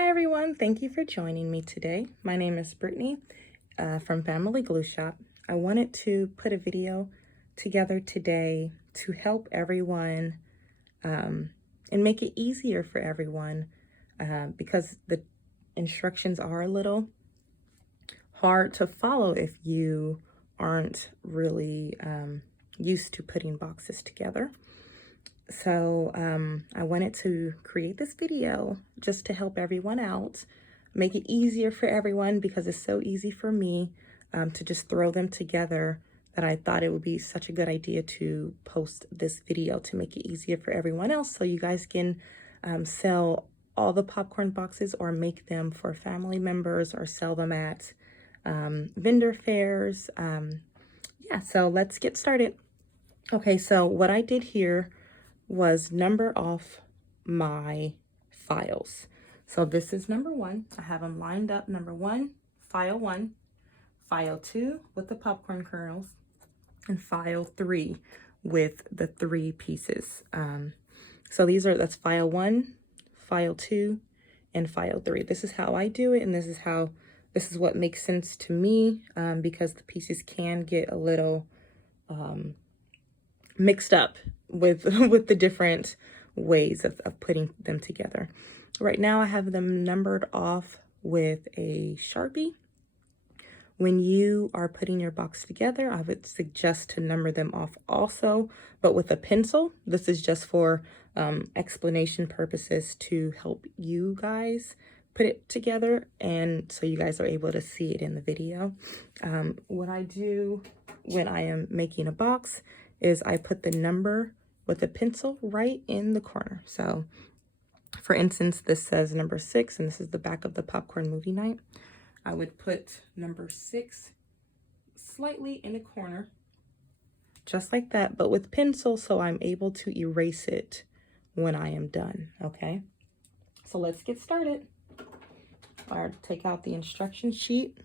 Hi everyone, thank you for joining me today. My name is Brittany from Family Glue Shop. I wanted to put a video together today to help everyone and make it easier for everyone because the instructions are a little hard to follow if you aren't really used to putting boxes together. So I wanted to create this video just to help everyone out, make it easier for everyone because it's so easy for me to just throw them together that I thought it would be such a good idea to post this video to make it easier for everyone else so you guys can sell all the popcorn boxes or make them for family members or sell them at vendor fairs. Yeah, so let's get started. Okay, so what I did here was number off my files. So this is number 1. I have them lined up. Number 1, file 2 with the popcorn kernels, and file 3 with the 3 pieces. So that's file 1, file 2, and file 3. This is how I do it, and this is what makes sense to me because the pieces can get a little mixed up with the different ways of putting them together. Right now I have them numbered off with a Sharpie. When you are putting your box together, I would suggest to number them off also, but with a pencil. This is just for explanation purposes to help you guys put it together and so you guys are able to see it in the video. What I do when I am making a box is I put the number with a pencil right in the corner. So for instance, this says number 6 and this is the back of the popcorn movie night. I would put number 6 slightly in the corner, just like that, but with pencil so I'm able to erase it when I am done, okay? So let's get started. I'll take out the instruction sheet.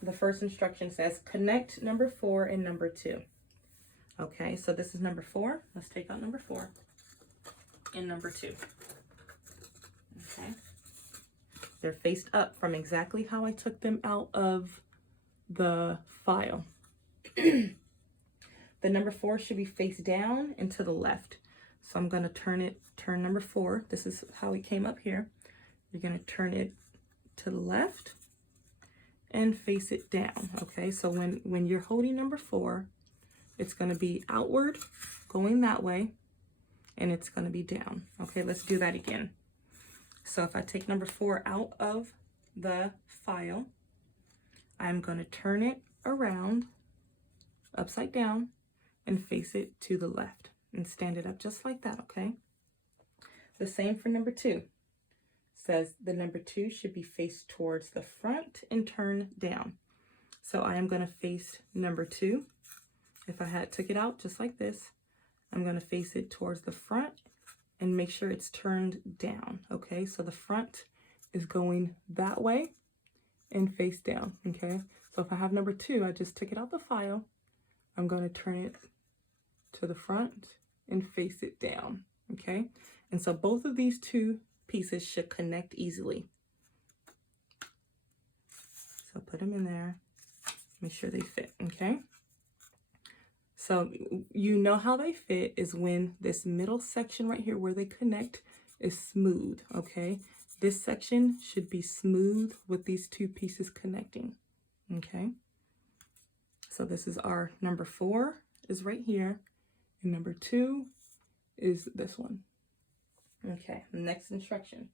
The first instruction says connect number 4 and number 2. Okay, so this is number 4. Let's take out number 4 and number 2. Okay. They're faced up from exactly how I took them out of the file. The number 4 should be face down and to the left. So I'm going to turn number 4. This is how it came up here. You're going to turn it to the left and face it down. Okay, so when you're holding number 4, it's going to be outward, going that way, and it's going to be down. Okay, let's do that again. So if I take number 4 out of the file, I'm going to turn it around, upside down, and face it to the left, and stand it up just like that, okay? The same for number 2. Says the number 2 should be faced towards the front and turn down. So I am going to face number 2. If I took it out just like this, I'm going to face it towards the front and make sure it's turned down, okay? So the front is going that way and face down, okay? So if I have number 2, I just took it out the file. I'm going to turn it to the front and face it down, okay? And so both of these 2 pieces should connect easily. So put them in there, make sure they fit, okay? So you know how they fit is when this middle section right here where they connect is smooth, okay? This section should be smooth with these 2 pieces connecting, okay? So this is our number 4 is right here, and number 2 is this one. Okay, next instruction.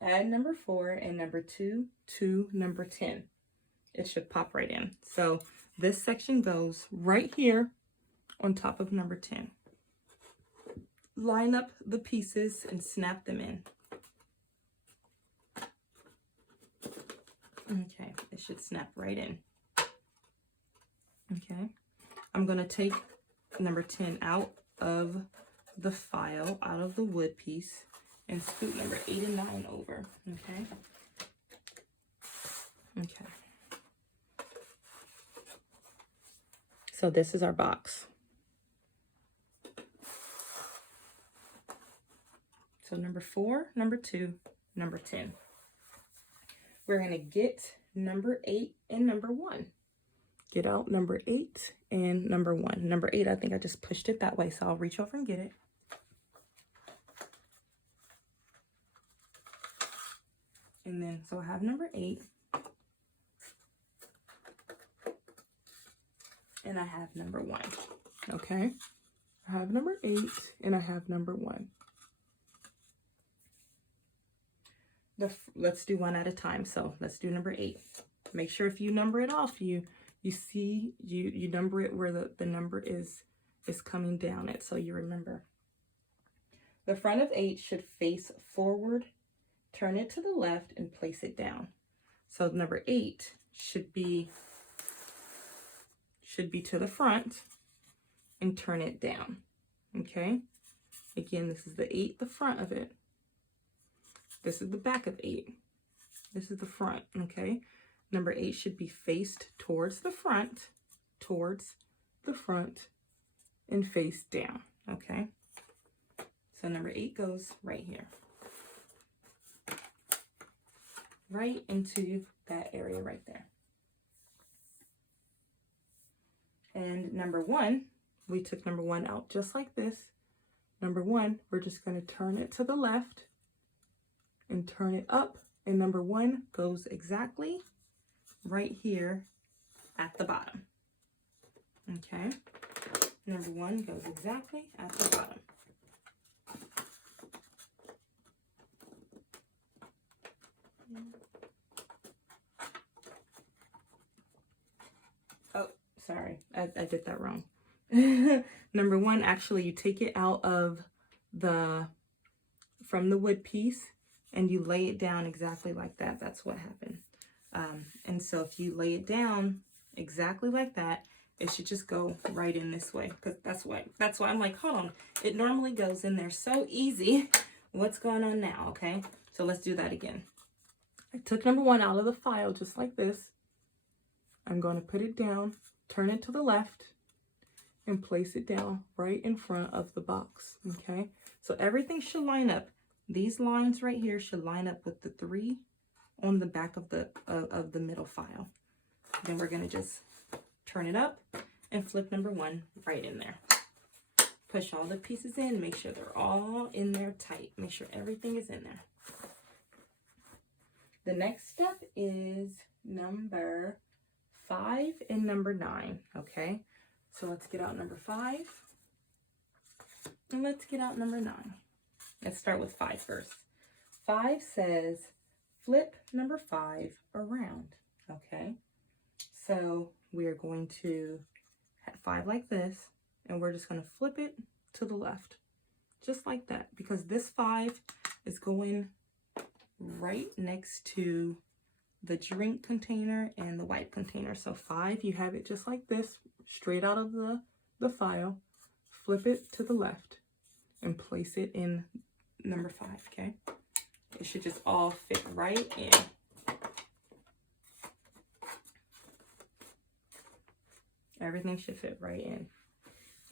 Add number 4 and number 2 to number 10. It should pop right in. So this section goes right here on top of number 10. Line up the pieces and snap them in. Okay, it should snap right in. Okay, I'm going to take number 10 out of the file, out of the wood piece, and scoot number 8 and 9 over. Okay. Okay. So this is our box. So number 4, number 2, number 10. We're going to get number 8 and number 1. Get out number 8 and number 1. Number 8, I think I just pushed it that way, so I'll reach over and get it. And then, so I have number 8. And I have number 1. Okay? I have number 8 and I have number 1. Let's do one at a time. So let's do number 8. Make sure if you number it off, you see, you number it where the number is coming down it, so you remember. The front of 8 should face forward, turn it to the left, and place it down. So number 8 should be to the front and turn it down. Okay? Again, this is the 8, the front of it. This is the back of 8. This is the front, okay? Number 8 should be faced towards the front, and face down, okay? So number 8 goes right here. Right into that area right there. And number 1, we took number 1 out just like this. Number 1, we're just going to turn it to the left and turn it up, and number 1 goes exactly right here at the bottom. Okay, number 1 goes exactly at the bottom. Oh, sorry, I did that wrong. Number 1, actually, you take it out of from the wood piece, and you lay it down exactly like that. That's what happened. And so if you lay it down exactly like that, it should just go right in this way. Because that's why I'm like, hold on. It normally goes in there so easy. What's going on now? Okay, so let's do that again. I took number 1 out of the file just like this. I'm going to put it down, turn it to the left, and place it down right in front of the box. Okay, so everything should line up. These lines right here should line up with the 3 on the back of the middle file. Then we're going to just turn it up and flip number 1 right in there. Push all the pieces in, make sure they're all in there tight. Make sure everything is in there. The next step is number 5 and number 9, okay? So let's get out number 5 and let's get out number 9. Let's start with 5 first. 5 says, flip number 5 around, okay? So we are going to have 5 like this, and we're just going to flip it to the left, just like that, because this 5 is going right next to the drink container and the wipe container. So 5, you have it just like this, straight out of the file, flip it to the left, and place it in number 5, okay? It should just all fit right in. Everything should fit right in.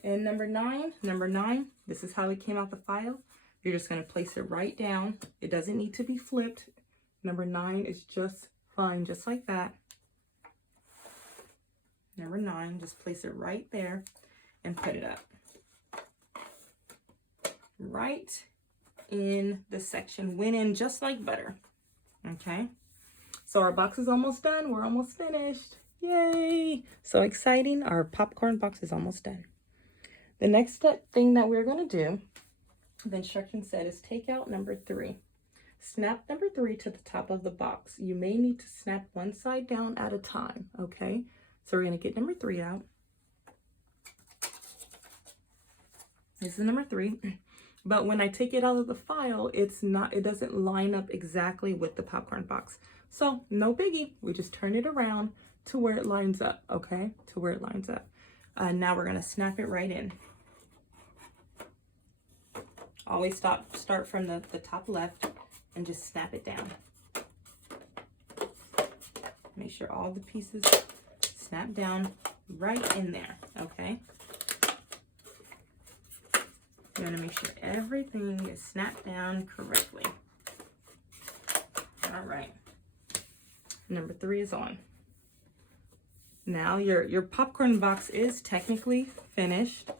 And number 9, this is how it came out the file. You're just going to place it right down. It doesn't need to be flipped. Number 9 is just fine, just like that. Number 9, just place it right there and put it up. Right in the section, went in just like butter. Okay, so our box is almost done. We're almost finished. Yay! So exciting. Our popcorn box is almost done. The next thing that we're going to do, the instruction said, is take out number 3. Snap number 3 to the top of the box. You may need to snap one side down at a time, okay? So we're going to get number 3 out. This is number 3. But when I take it out of the file, it doesn't line up exactly with the popcorn box. So no biggie. We just turn it around to where it lines up, okay? To where it lines up. Now we're going to snap it right in. Always start from the top left and just snap it down. Make sure all the pieces snap down right in there, okay? You want to make sure everything is snapped down correctly. All right. Number 3 is on. Now your popcorn box is technically finished.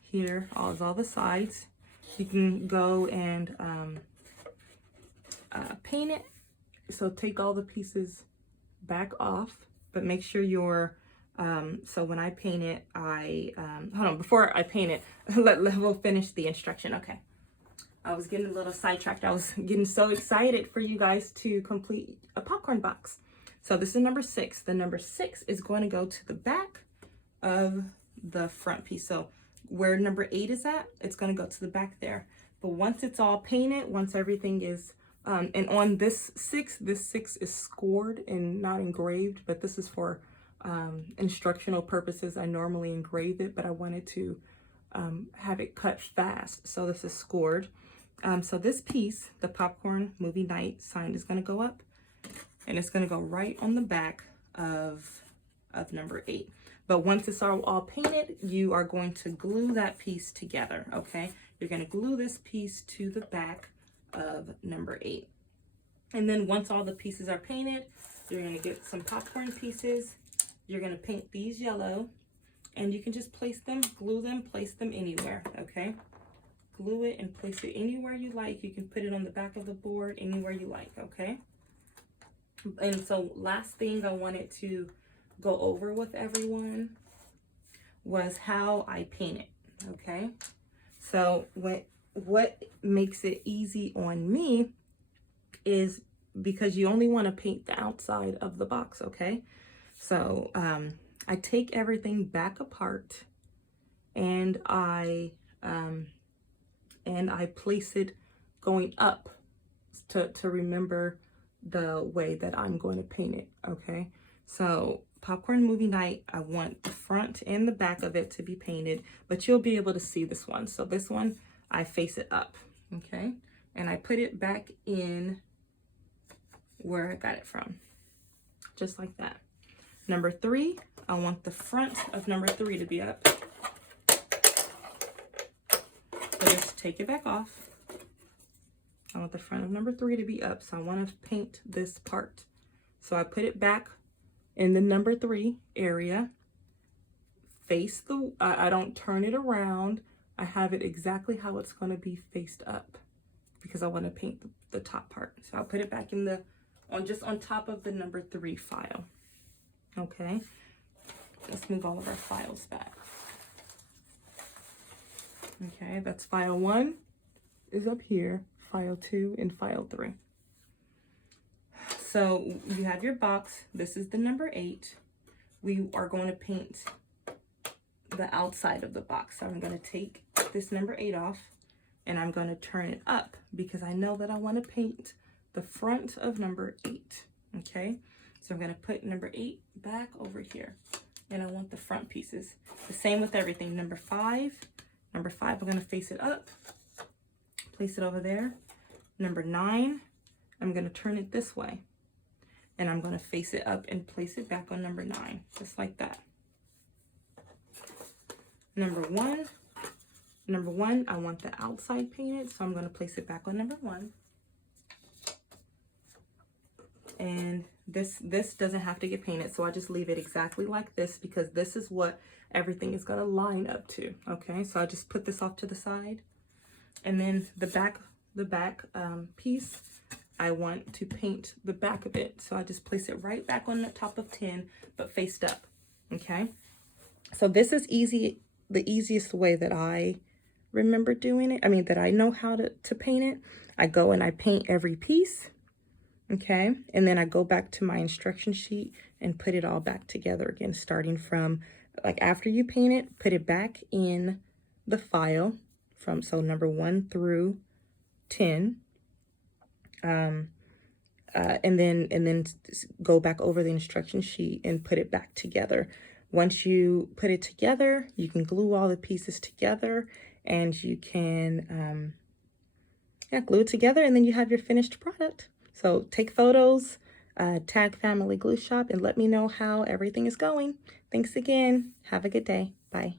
Here is all the sides. You can go and paint it. So take all the pieces back off, but make sure your so when I paint it, hold on, before I paint it, we'll finish the instruction. Okay, I was getting a little sidetracked. I was getting so excited for you guys to complete a popcorn box. So this is number 6. The number 6 is going to go to the back of the front piece. So where number 8 is at, it's going to go to the back there. But once it's all painted, once everything is, and on this 6 is scored and not engraved, but this is for instructional purposes. I normally engrave it, but I wanted to have it cut fast. So this is scored. So this piece, the popcorn movie night sign, is going to go up, and it's going to go right on the back of number 8. But once it's all painted, you are going to glue that piece together, okay? You're going to glue this piece to the back of number 8. And then once all the pieces are painted, you're going to get some popcorn pieces. You're going to paint these yellow, and you can just place them, glue them, place them anywhere, okay? Glue it and place it anywhere you like. You can put it on the back of the board, anywhere you like, okay? And so last thing I wanted to go over with everyone was how I paint it, okay? So what makes it easy on me is because you only want to paint the outside of the box, okay? So I take everything back apart, and I place it going up to remember the way that I'm going to paint it, okay? So popcorn movie night, I want the front and the back of it to be painted, but you'll be able to see this one. So this one, I face it up, okay? And I put it back in where I got it from, just like that. Number 3, I want the front of number 3 to be up. So just take it back off. I want the front of number 3 to be up, so I want to paint this part. So I put it back in the number 3 area. Face the, I don't turn it around. I have it exactly how it's going to be faced up because I want to paint the top part. So I'll put it back in the, just on top of the number 3 file. Okay, let's move all of our files back. Okay, that's file 1 is up here, file 2 and file 3. So you have your box. This is the number 8. We are going to paint the outside of the box. So I'm going to take this number 8 off, and I'm going to turn it up because I know that I want to paint the front of number 8. Okay, so I'm going to put number 8 back over here, and I want the front pieces. The same with everything. Number 5, I'm going to face it up, place it over there. Number 9, I'm going to turn it this way, and I'm going to face it up and place it back on number 9, just like that. Number 1, I want the outside painted, so I'm going to place it back on number 1. And this doesn't have to get painted, so I just leave it exactly like this because this is what everything is going to line up to. Okay, so I just put this off to the side, and then the back piece, I want to paint the back of it, so I just place it right back on the top of 10 but faced up. Okay, so this is easy, the easiest way that I remember doing it. I mean, that I know how to paint it. I go and I paint every piece. Okay, and then I go back to my instruction sheet and put it all back together again, starting from, like, after you paint it, put it back in the file from, so number 1 through 10, and then go back over the instruction sheet and put it back together. Once you put it together, you can glue all the pieces together, and you can glue it together, and then you have your finished product. So take photos, tag Family Glue Shop, and let me know how everything is going. Thanks again. Have a good day. Bye.